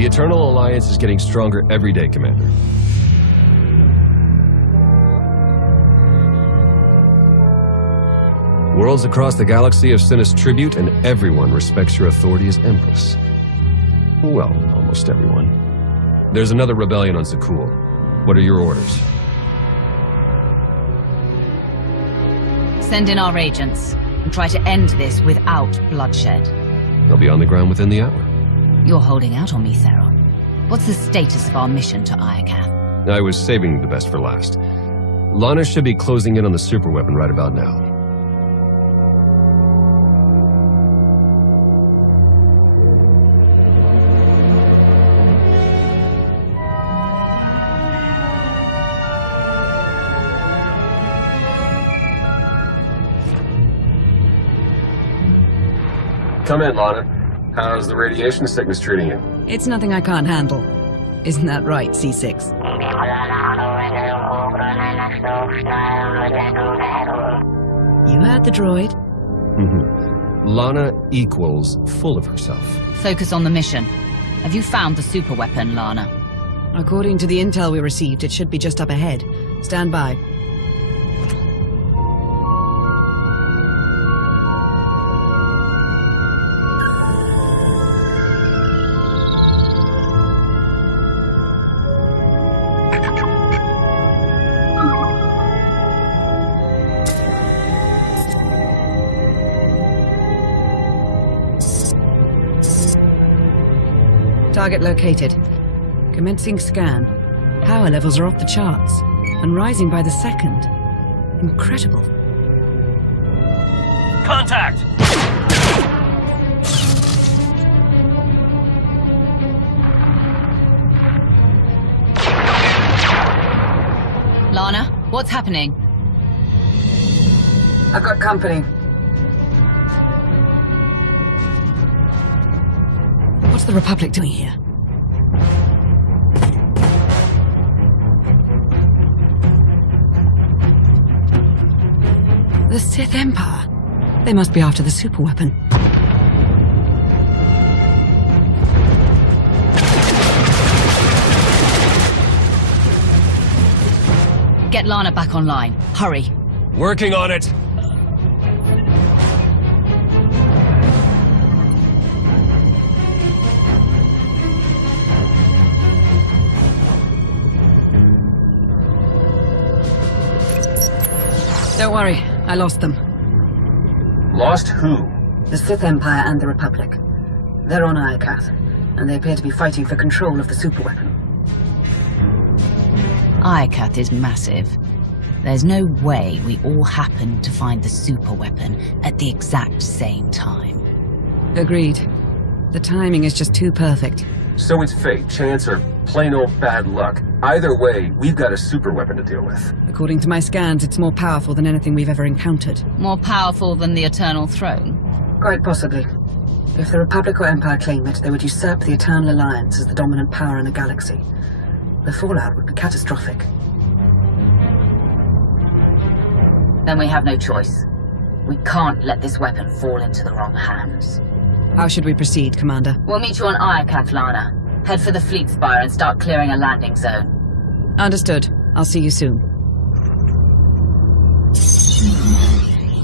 The Eternal Alliance is getting stronger every day, Commander. Worlds across the galaxy have sent us tribute, and everyone respects your authority as Empress. Well, almost everyone. There's another rebellion on Zakul. What are your orders? Send in our agents, and try to end this without bloodshed. They'll be on the ground within the hour. You're holding out on me, Theron. What's the status of our mission to Iokath? I was saving the best for last. Lana should be closing in on the superweapon right about now. Come in, Lana. How's the radiation sickness treating you? It's nothing I can't handle. Isn't that right, C6? You heard the droid. Lana equals full of herself. Focus on the mission. Have you found the superweapon, Lana? According to the intel we received, it should be just up ahead. Stand by. Target located. Commencing scan. Power levels are off the charts, and rising by the second. Incredible. Contact! Lana, what's happening? I've got company. What's the Republic doing here? The Sith Empire. They must be after the superweapon. Get Lana back online. Hurry. Working on it! Don't worry, I lost them. Lost who? The Sith Empire and the Republic. They're on Iokath, and they appear to be fighting for control of the superweapon. Iokath is massive. There's no way we all happened to find the superweapon at the exact same time. Agreed. The timing is just too perfect. So it's fate, chance, or plain old bad luck. Either way, we've got a superweapon to deal with. According to my scans, it's more powerful than anything we've ever encountered. More powerful than the Eternal Throne? Quite possibly. If the Republic or Empire claim it, they would usurp the Eternal Alliance as the dominant power in the galaxy. The fallout would be catastrophic. Then we have no choice. We can't let this weapon fall into the wrong hands. How should we proceed, Commander? We'll meet you on Iokath, Lana. Head for the fleet spire and start clearing a landing zone. Understood. I'll see you soon.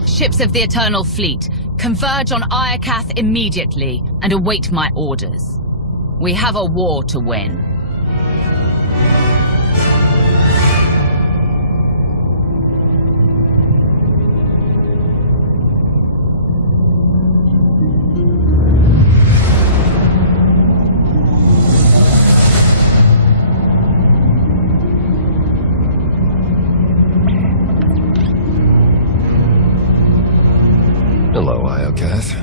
Ships of the Eternal Fleet, converge on Iokath immediately and await my orders. We have a war to win. Hello, Iokath.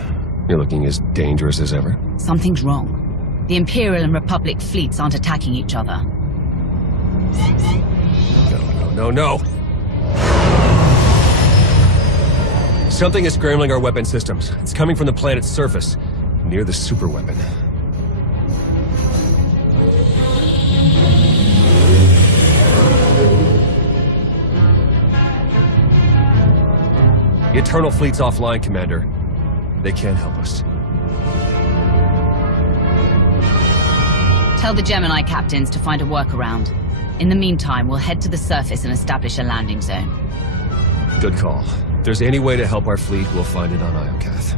You're looking as dangerous as ever. Something's wrong. The Imperial and Republic fleets aren't attacking each other. No. Something is scrambling our weapon systems. It's coming from the planet's surface, near the superweapon. The Eternal Fleet's offline, Commander. They can't help us. Tell the Gemini captains to find a workaround. In the meantime, we'll head to the surface and establish a landing zone. Good call. If there's any way to help our fleet, we'll find it on Iokath.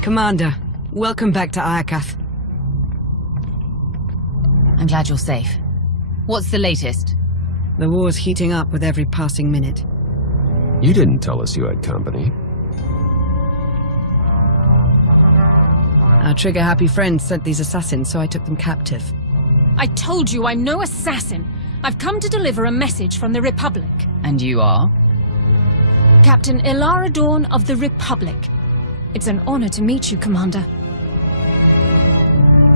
Commander, welcome back to Iokath. I'm glad you're safe. What's the latest? The war's heating up with every passing minute. You didn't tell us you had company. Our trigger-happy friends sent these assassins, so I took them captive. I told you I'm no assassin. I've come to deliver a message from the Republic. And you are? Captain Ilara Dawn of the Republic. It's an honor to meet you, Commander.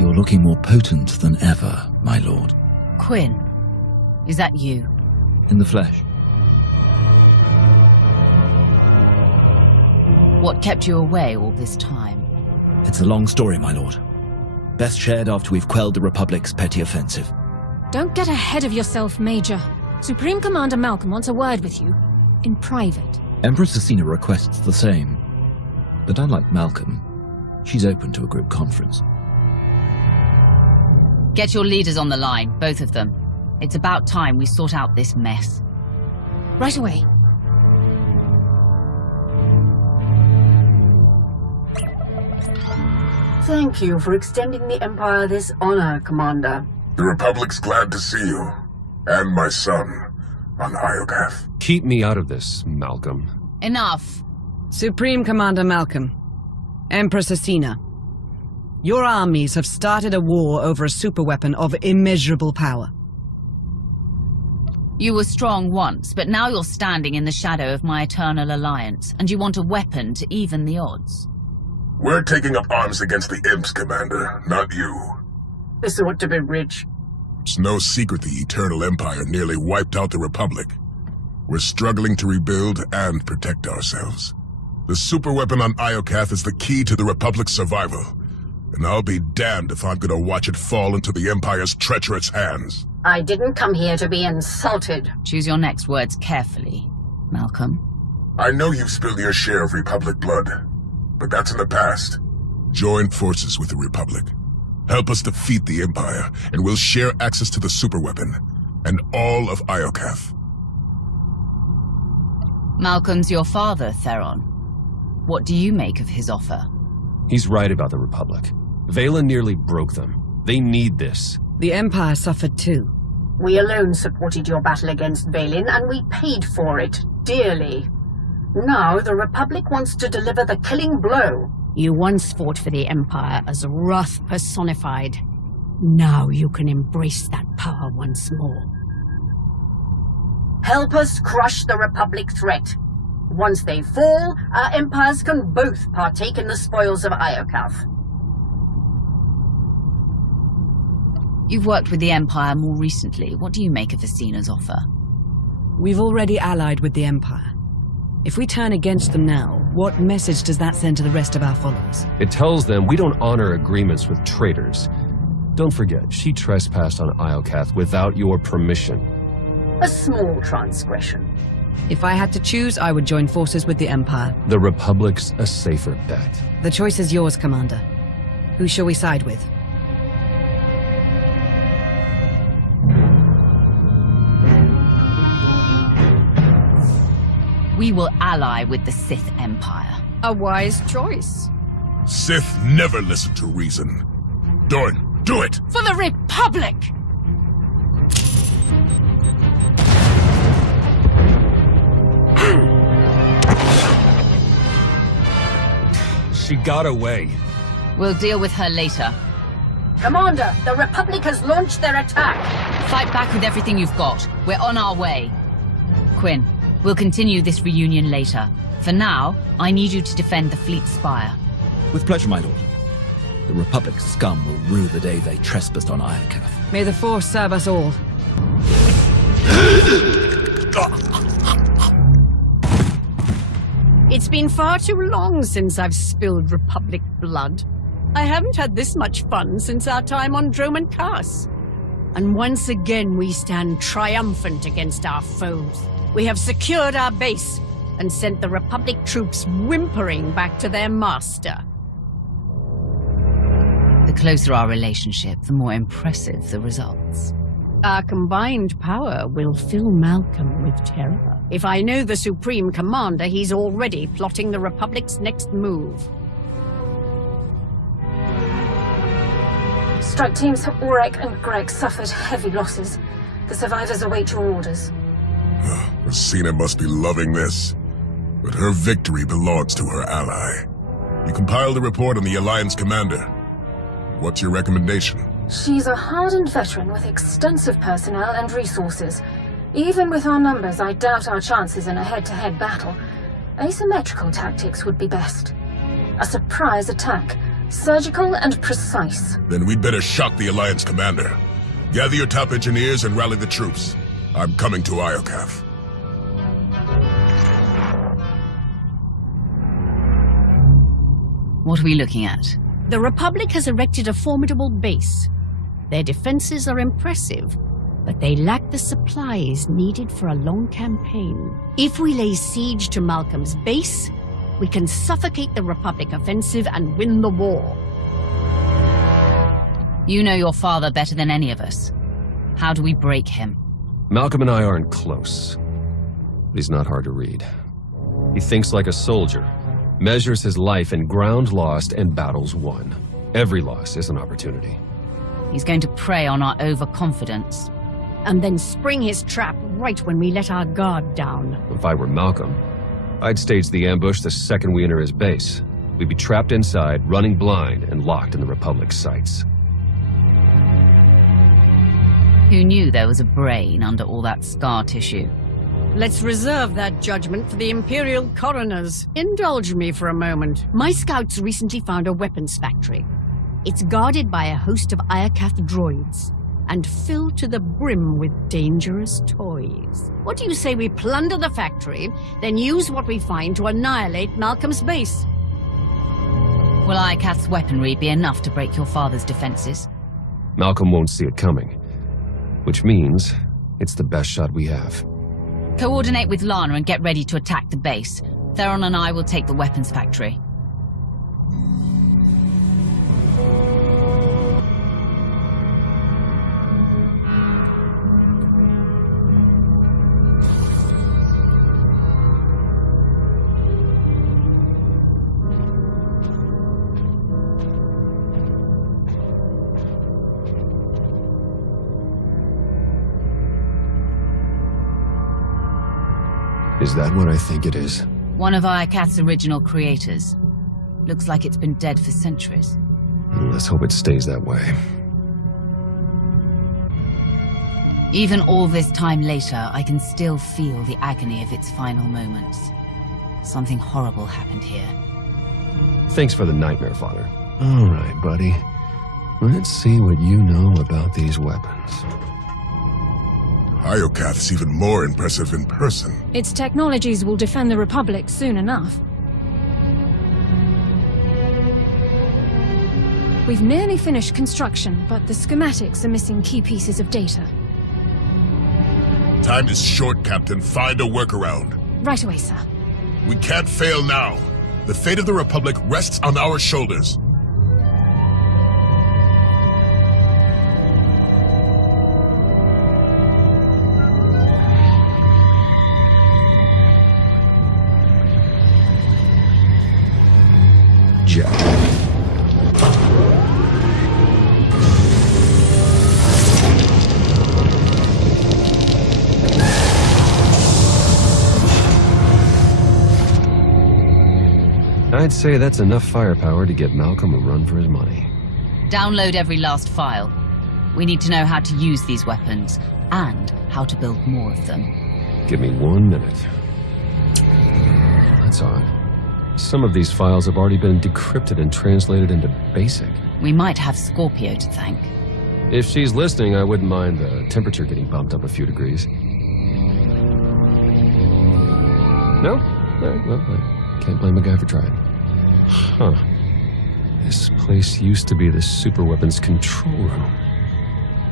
You're looking more potent than ever, my lord. Quinn, is that you? In the flesh. What kept you away all this time? It's a long story, my lord. Best shared after we've quelled the Republic's petty offensive. Don't get ahead of yourself, Major. Supreme Commander Malcolm wants a word with you. In private. Empress Acina requests the same. But unlike Malcolm, she's open to a group conference. Get your leaders on the line, both of them. It's about time we sort out this mess. Right away. Thank you for extending the Empire this honor, Commander. The Republic's glad to see you. And my son, on Iokath. Keep me out of this, Malcolm. Enough! Supreme Commander Malcolm, Empress Acina, your armies have started a war over a superweapon of immeasurable power. You were strong once, but now you're standing in the shadow of my eternal alliance, and you want a weapon to even the odds. We're taking up arms against the Imps, Commander, not you. This ought to be rich. It's no secret the Eternal Empire nearly wiped out the Republic. We're struggling to rebuild and protect ourselves. The superweapon on Iokath is the key to the Republic's survival, and I'll be damned if I'm gonna watch it fall into the Empire's treacherous hands. I didn't come here to be insulted. Choose your next words carefully, Malcolm. I know you've spilled your share of Republic blood, but that's in the past. Join forces with the Republic. Help us defeat the Empire, and we'll share access to the superweapon, and all of Iokath. Malcolm's your father, Theron. What do you make of his offer? He's right about the Republic. Valen nearly broke them. They need this. The Empire suffered too. We alone supported your battle against Valen, and we paid for it dearly. Now the Republic wants to deliver the killing blow. You once fought for the Empire as wrath personified. Now you can embrace that power once more. Help us crush the Republic threat. Once they fall, our empires can both partake in the spoils of Iokath. You've worked with the Empire more recently. What do you make of Acina's offer? We've already allied with the Empire. If we turn against them now, what message does that send to the rest of our followers? It tells them we don't honor agreements with traitors. Don't forget, she trespassed on Iokath without your permission. A small transgression. If I had to choose, I would join forces with the Empire. The Republic's a safer bet. The choice is yours, Commander. Who shall we side with? We will ally with the Sith Empire. A wise choice. Sith never listen to reason. Dorn, do it! For the Republic! She got away. We'll deal with her later. Commander, the Republic has launched their attack! Fight back with everything you've got. We're on our way. Quinn, we'll continue this reunion later. For now, I need you to defend the fleet spire. With pleasure, my lord. The Republic's scum will rue the day they trespassed on Iokath. May the Force serve us all. It's been far too long since I've spilled Republic blood. I haven't had this much fun since our time on Droman Kaas. And once again we stand triumphant against our foes. We have secured our base and sent the Republic troops whimpering back to their master. The closer our relationship, the more impressive the results. Our combined power will fill Malcolm with terror. If I know the Supreme Commander, he's already plotting the Republic's next move. Strike teams Aurek and Greg suffered heavy losses. The survivors await your orders. Rosina must be loving this. But her victory belongs to her ally. You compiled a report on the Alliance commander. What's your recommendation? She's a hardened veteran with extensive personnel and resources. Even with our numbers, I doubt our chances in a head-to-head battle. Asymmetrical tactics would be best. A surprise attack. Surgical and precise. Then we'd better shock the Alliance commander. Gather your top engineers and rally the troops. I'm coming to Iokath. What are we looking at? The Republic has erected a formidable base. Their defenses are impressive, but they lack the supplies needed for a long campaign. If we lay siege to Malcolm's base, we can suffocate the Republic offensive and win the war. You know your father better than any of us. How do we break him? Malcolm and I aren't close. He's not hard to read. He thinks like a soldier, measures his life in ground lost and battles won. Every loss is an opportunity. He's going to prey on our overconfidence. And then spring his trap right when we let our guard down. If I were Malcolm, I'd stage the ambush the second we enter his base. We'd be trapped inside, running blind, and locked in the Republic's sights. Who knew there was a brain under all that scar tissue? Let's reserve that judgment for the Imperial coroners. Indulge me for a moment. My scouts recently found a weapons factory. It's guarded by a host of Iokath droids, and filled to the brim with dangerous toys. What do you say we plunder the factory, then use what we find to annihilate Malcolm's base? Will Iokath's weaponry be enough to break your father's defenses? Malcolm won't see it coming, which means it's the best shot we have. Coordinate with Lana and get ready to attack the base. Theron and I will take the weapons factory. Is that what I think it is? One of Iokath's original creators. Looks like it's been dead for centuries. Let's hope it stays that way. Even all this time later, I can still feel the agony of its final moments. Something horrible happened here. Thanks for the nightmare, Father. All right, buddy. Let's see what you know about these weapons. Iokath's even more impressive in person. Its technologies will defend the Republic soon enough. We've nearly finished construction, but the schematics are missing key pieces of data. Time is short, Captain. Find a workaround. Right away, sir. We can't fail now. The fate of the Republic rests on our shoulders. Jack. I'd say that's enough firepower to get Malcolm a run for his money. Download every last file. We need to know how to use these weapons, and how to build more of them. Give me 1 minute. That's odd. Some of these files have already been decrypted and translated into BASIC. We might have Scorpio to thank. If she's listening, I wouldn't mind the temperature getting bumped up a few degrees. No? Well, I can't blame a guy for trying. Huh. This place used to be the superweapons control room.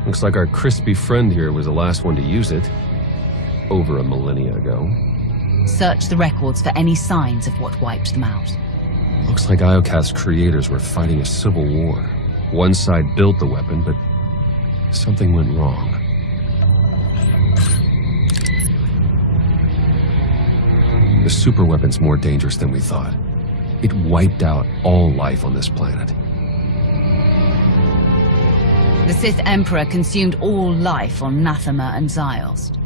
Looks like our crispy friend here was the last one to use it. Over a millennia ago. Search the records for any signs of what wiped them out. Looks like Iokath's creators were fighting a civil war. One side built the weapon, but something went wrong. The superweapon's more dangerous than we thought. It wiped out all life on this planet. The Sith Emperor consumed all life on Nathema and Ziost.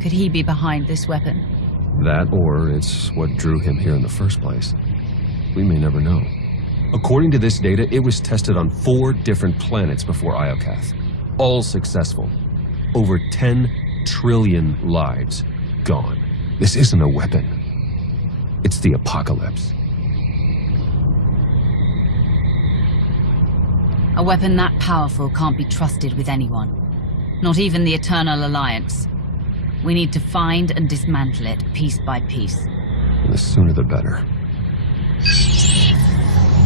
Could he be behind this weapon? That, or it's what drew him here in the first place. We may never know. According to this data, it was tested on 4 different planets before Iokath. All successful. Over 10 trillion lives gone. This isn't a weapon. It's the apocalypse. A weapon that powerful can't be trusted with anyone. Not even the Eternal Alliance. We need to find and dismantle it piece by piece. The sooner the better.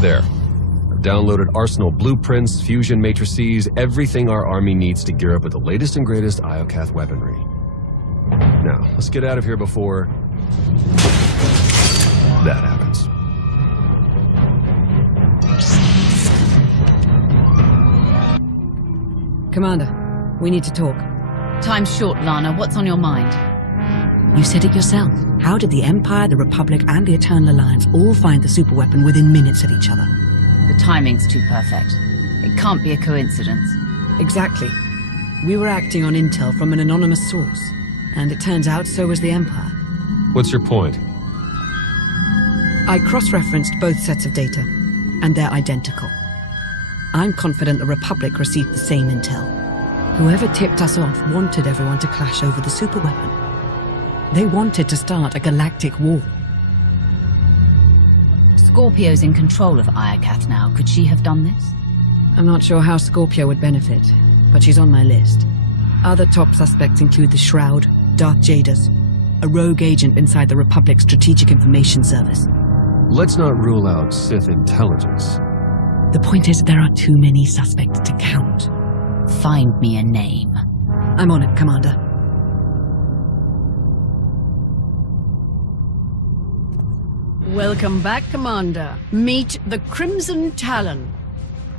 There. I've downloaded Arsenal blueprints, fusion matrices, everything our army needs to gear up with the latest and greatest Iokath weaponry. Now, let's get out of here before that happens. Commander, we need to talk. Time's short, Lana. What's on your mind? You said it yourself. How did the Empire, the Republic, and the Eternal Alliance all find the superweapon within minutes of each other? The timing's too perfect. It can't be a coincidence. Exactly. We were acting on intel from an anonymous source, and it turns out so was the Empire. What's your point? I cross-referenced both sets of data, and they're identical. I'm confident the Republic received the same intel. Whoever tipped us off wanted everyone to clash over the superweapon. They wanted to start a galactic war. Scorpio's in control of Iokath now. Could she have done this? I'm not sure how Scorpio would benefit, but she's on my list. Other top suspects include the Shroud, Darth Jaders, a rogue agent inside the Republic's Strategic Information Service. Let's not rule out Sith intelligence. The point is, there are too many suspects to count. Find me a name. I'm on it, Commander. Welcome back, Commander. Meet the Crimson Talon,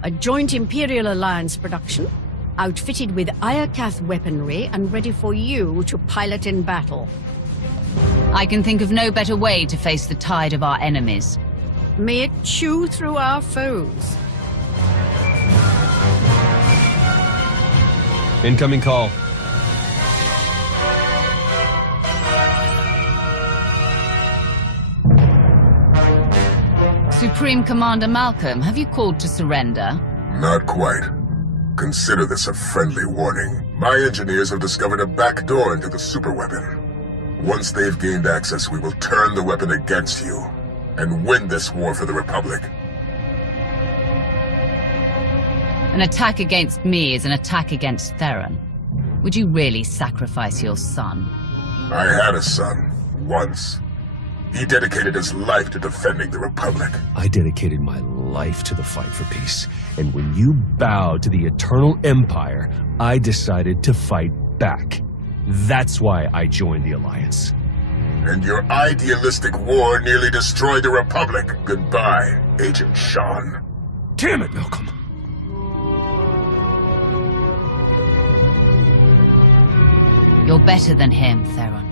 a joint Imperial Alliance production, outfitted with Iokath weaponry and ready for you to pilot in battle. I can think of no better way to face the tide of our enemies. May it chew through our foes. Incoming call. Supreme Commander Malcolm, have you called to surrender? Not quite. Consider this a friendly warning. My engineers have discovered a back door into the superweapon. Once they've gained access, we will turn the weapon against you and win this war for the Republic. An attack against me is an attack against Theron. Would you really sacrifice your son? I had a son, once. He dedicated his life to defending the Republic. I dedicated my life to the fight for peace. And when you bowed to the Eternal Empire, I decided to fight back. That's why I joined the Alliance. And your idealistic war nearly destroyed the Republic. Goodbye, Agent Sean. Damn it, Malcolm. You're better than him, Theron.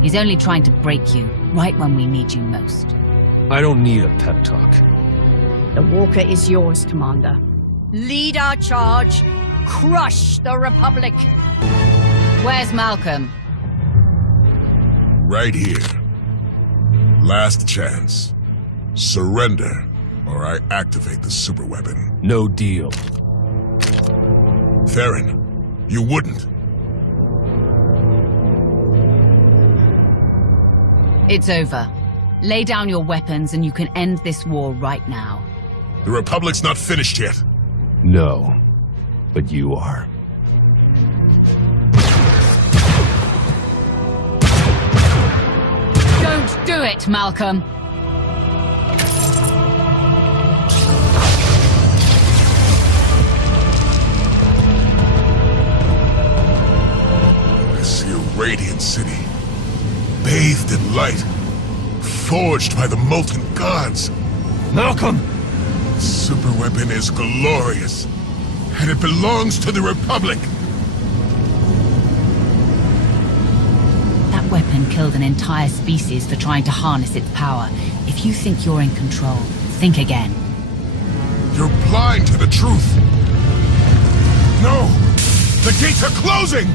He's only trying to break you, right when we need you most. I don't need a pep talk. The Walker is yours, Commander. Lead our charge. Crush the Republic. Where's Malcolm? Right here. Last chance. Surrender, or I activate the superweapon. No deal. Theron, you wouldn't. It's over. Lay down your weapons and you can end this war right now. The Republic's not finished yet. No, but you are. Don't do it, Malcolm! I see a radiant city, bathed in light, forged by the molten gods. Malcolm! The superweapon is glorious, and it belongs to the Republic. That weapon killed an entire species for trying to harness its power. If you think you're in control, think again. You're blind to the truth. No! The gates are closing!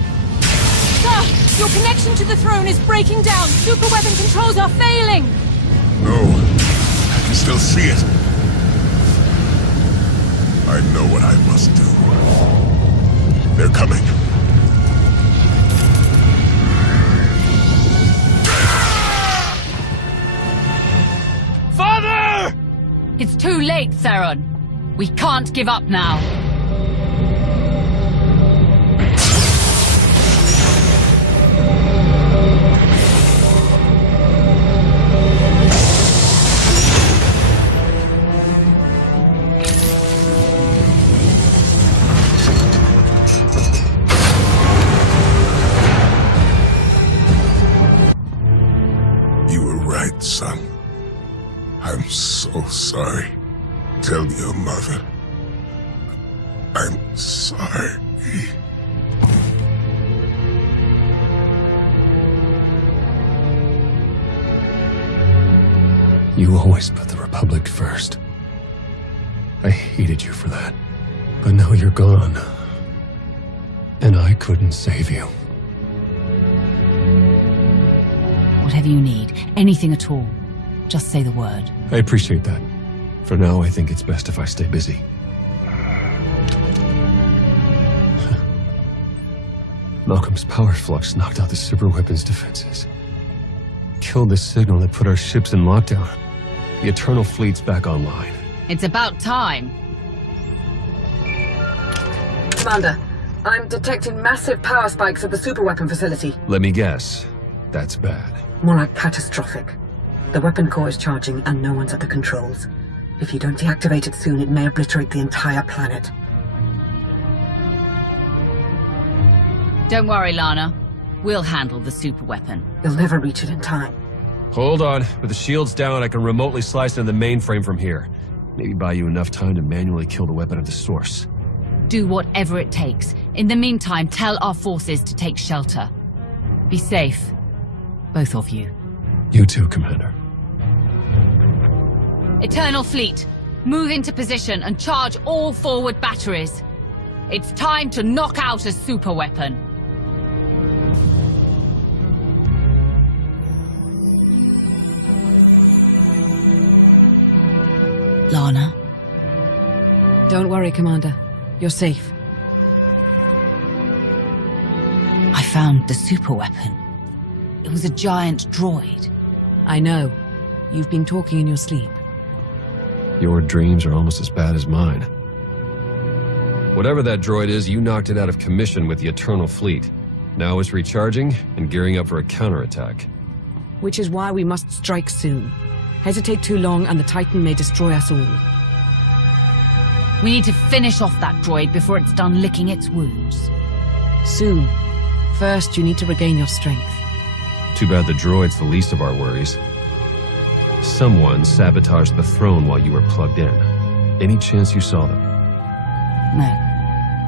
Sir, your connection to the throne is breaking down. Superweapon controls are failing. No, I can still see it. I know what I must do. They're coming. Father! It's too late, Theron. We can't give up now. You were right, son. I'm so sorry. Tell your mother. I'm sorry. You always put the Republic first. I hated you for that. But now you're gone. And I couldn't save you. Whatever you need, anything at all, just say the word. I appreciate that. For now, I think it's best if I stay busy. Malcolm's power flux knocked out the superweapon's defenses. Killed the signal that put our ships in lockdown. The Eternal Fleet's back online. It's about time. Commander, I'm detecting massive power spikes at the superweapon facility. Let me guess. That's bad. More like catastrophic. The weapon core is charging and no one's at the controls. If you don't deactivate it soon, it may obliterate the entire planet. Don't worry, Lana. We'll handle the superweapon. You'll never reach it in time. Hold on. With the shields down, I can remotely slice into the mainframe from here. Maybe buy you enough time to manually kill the weapon at the source. Do whatever it takes. In the meantime, tell our forces to take shelter. Be safe. Both of you. You too, Commander. Eternal Fleet, move into position and charge all forward batteries. It's time to knock out a superweapon. Lana? Don't worry, Commander. You're safe. I found the superweapon. It was a giant droid. I know. You've been talking in your sleep. Your dreams are almost as bad as mine. Whatever that droid is, you knocked it out of commission with the Eternal Fleet. Now it's recharging and gearing up for a counterattack. Which is why we must strike soon. Hesitate too long and the Titan may destroy us all. We need to finish off that droid before it's done licking its wounds. Soon. First, you need to regain your strength. Too bad the droid's the least of our worries. Someone sabotaged the throne while you were plugged in. Any chance you saw them? No.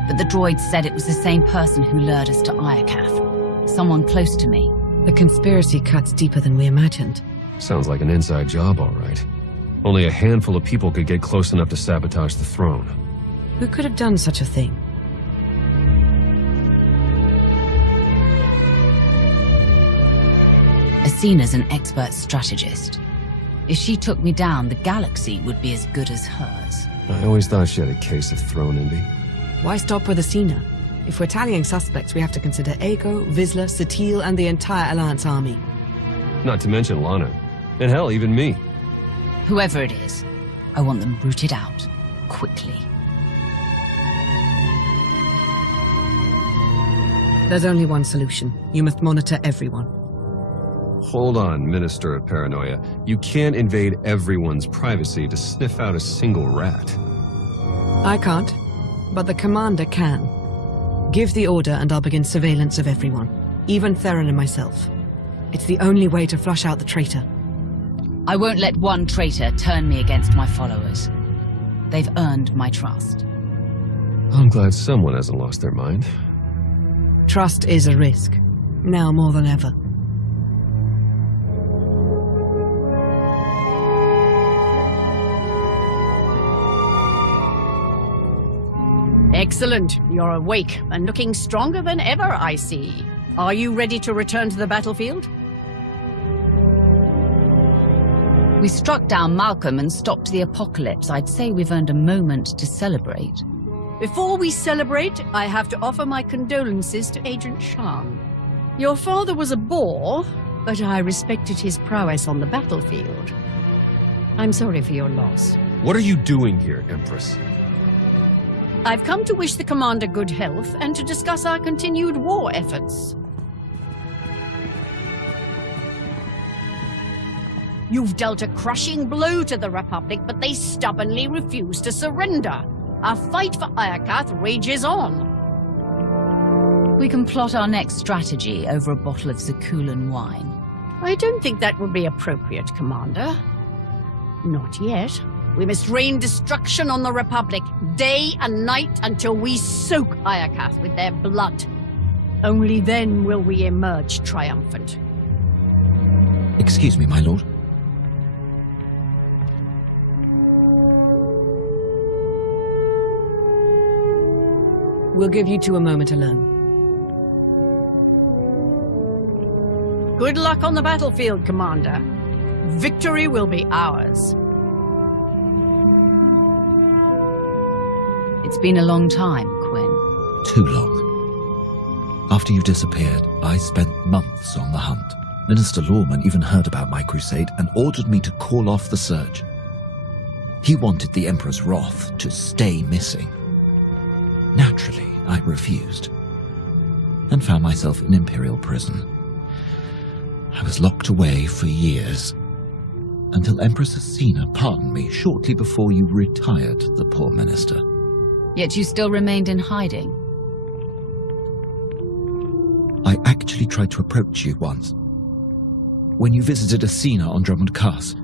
But the droid said it was the same person who lured us to Iokath. Someone close to me. The conspiracy cuts deeper than we imagined. Sounds like an inside job, all right. Only a handful of people could get close enough to sabotage the throne. Who could have done such a thing? Asina's an expert strategist. If she took me down, the galaxy would be as good as hers. I always thought she had a case of throne envy. Why stop with Asina? If we're tallying suspects, we have to consider Aiko, Vizsla, Satil, and the entire Alliance army. Not to mention Lana. And hell, even me. Whoever it is, I want them rooted out, quickly. There's only one solution. You must monitor everyone. Hold on, Minister of Paranoia. You can't invade everyone's privacy to sniff out a single rat. I can't, but the commander can. Give the order and I'll begin surveillance of everyone, even Theron and myself. It's the only way to flush out the traitor. I won't let one traitor turn me against my followers. They've earned my trust. I'm glad someone hasn't lost their mind. Trust is a risk, now more than ever. Excellent. You're awake and looking stronger than ever, I see. Are you ready to return to the battlefield? We struck down Malcolm and stopped the apocalypse. I'd say we've earned a moment to celebrate. Before we celebrate, I have to offer my condolences to Agent Shan. Your father was a bore, but I respected his prowess on the battlefield. I'm sorry for your loss. What are you doing here, Empress? I've come to wish the commander good health and to discuss our continued war efforts. You've dealt a crushing blow to the Republic, but they stubbornly refuse to surrender. Our fight for Iokath rages on. We can plot our next strategy over a bottle of Zakulan wine. I don't think that would be appropriate, Commander. Not yet. We must rain destruction on the Republic, day and night, until we soak Iokath with their blood. Only then will we emerge triumphant. Excuse me, my lord. We'll give you two a moment alone. Good luck on the battlefield, Commander. Victory will be ours. It's been a long time, Quinn. Too long. After you disappeared, I spent months on the hunt. Minister Lawman even heard about my crusade and ordered me to call off the search. He wanted the Emperor's wrath to stay missing. Naturally, I refused, and found myself in Imperial prison. I was locked away for years, until Empress Asina pardoned me shortly before you retired the poor minister. Yet you still remained in hiding. I actually tried to approach you once, when you visited Asina on Drummond Cast.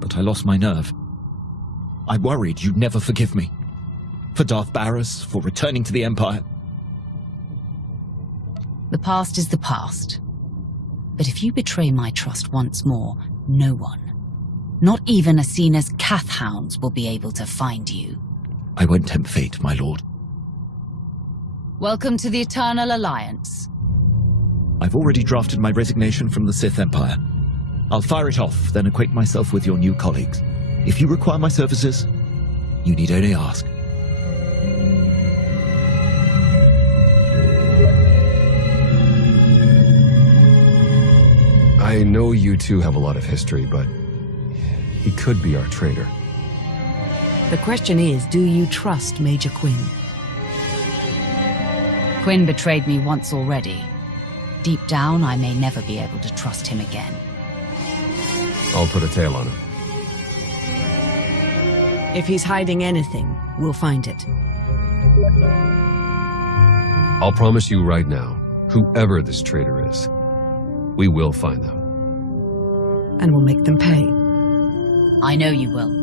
But I lost my nerve. I worried you'd never forgive me. For Darth Barras, for returning to the Empire. The past is the past. But if you betray my trust once more, no one, not even Asina's Kath hounds, will be able to find you. I won't tempt fate, my lord. Welcome to the Eternal Alliance. I've already drafted my resignation from the Sith Empire. I'll fire it off, then acquaint myself with your new colleagues. If you require my services, you need only ask. I know you two have a lot of history, but he could be our traitor. The question is, do you trust Major Quinn? Quinn betrayed me once already. Deep down, I may never be able to trust him again. I'll put a tail on him. If he's hiding anything, we'll find it. I'll promise you right now, whoever this traitor is, we will find them. And we'll make them pay. I know you will.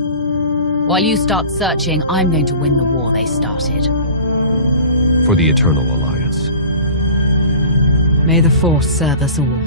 While you start searching, I'm going to win the war they started. For the Eternal Alliance. May the Force serve us all.